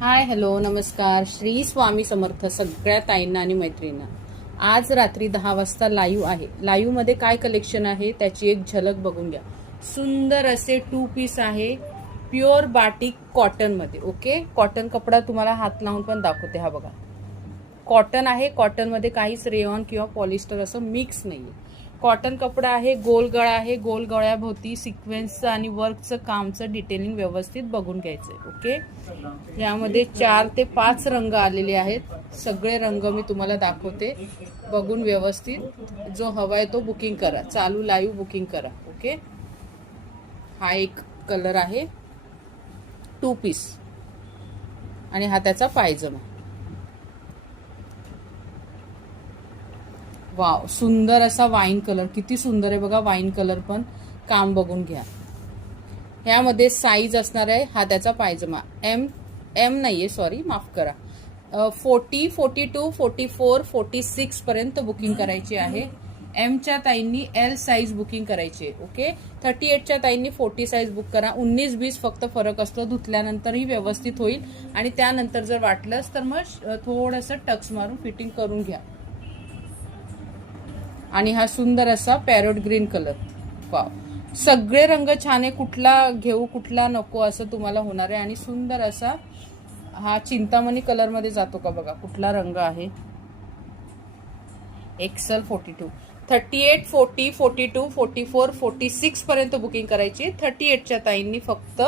Hi hello नमस्कार. श्री स्वामी समर्थ सगळ्या ताईंना आणि मैत्रिणींना. आज रात्री 10 वाजता लाईव्ह आहे. लाईव्ह मध्ये काय कलेक्शन आहे त्याची एक झलक बघून घ्या. सुंदर असे 2 पीस आहे प्युअर बाटिक कॉटन मध्ये. ओके, कॉटन कपडा तुम्हाला हात लावून पण दाखवते. हा बघा, कॉटन आहे. कॉटन मध्ये काहीच रेयॉन किंवा पॉलिस्टर असं मिक्स नाहीये. कॉटन कपडा आहे, गोल गळा आहे. गोल गळ्याभोवती सिक्वेन्सचं आणि वर्कचं कामचं डिटेलिंग व्यवस्थित बघून घ्यायचंय. ओके, यामध्ये 4 ते 5 रंग आलेले आहेत. सगळे रंग मी तुम्हाला दाखवते. बघून व्यवस्थित जो हवाय तो बुकिंग करा. चालू लाईव्ह बुकिंग करा. ओके, हा एक कलर आहे 2 पीस आणि हा त्याचा पायजमा. वाव, सुंदर असा वाईन कलर. किती सुंदर आहे बघा. वाईन कलर पण काम बघून घ्या. ह्यामध्ये साईज असणार आहे. हा त्याचा पायजमा. एम नाहीये, सॉरी, माफ करा. 40, 42, 44, 46 पर्यंत बुकिंग करायची आहे. एमच्या ताईंनी एल साईज बुकिंग करायची आहे. ओके, 38च्या ताईंनी 40 साईज बुक करा. 19-20 फक्त फरक असतो. धुतल्यानंतरही व्यवस्थित होईल आणि त्यानंतर जर वाटलंच तर मग थोडंसं टक्स मारून फिटिंग करून घ्या. आणि हा सुंदर असा पॅरोट ग्रीन कलर. वाव, सगळे रंग छान आहे. कुठला घेऊ कुठला नको असं तुम्हाला होणार आहे. आणि सुंदर असा हा चिंतामणी कलर मध्ये जातो का बघा. कुठला रंग आहे. एक्सेल 42, 38, 40, 42, 44, 46 पर्यंत बुकिंग करायची. 38च्या ताईंनी फक्त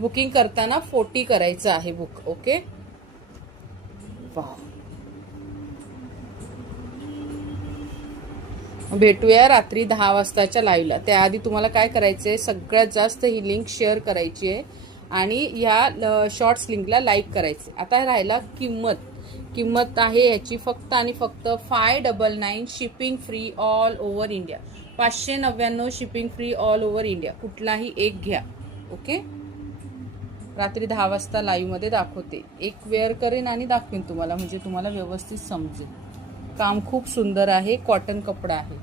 बुकिंग करताना 40 करायचं आहे बुक. ओके, वाव, भेटूया रात्री 10 वाजताच्या लाईव्हला. त्याआधी तुम्हाला काय करायचंय, सगळ्यात जास्त ही लिंक शेअर करायची आहे आणि ह्या शॉर्ट्स लिंकला लाईक करायचे. आता राहिला किंमत आहे याची फक्त आणि फक्त 599. Shipping free all over India. 599 shipping free all over India. कुठलाही एक घ्या. ओके, रात्री 10 वाजता लाईव्ह मध्ये दाखवते. एक वेअर करेन आणि दाखवेन तुम्हाला, म्हणजे तुम्हाला व्यवस्थित समजेल. काम खूप सुंदर आहे. कॉटन कपडा आहे.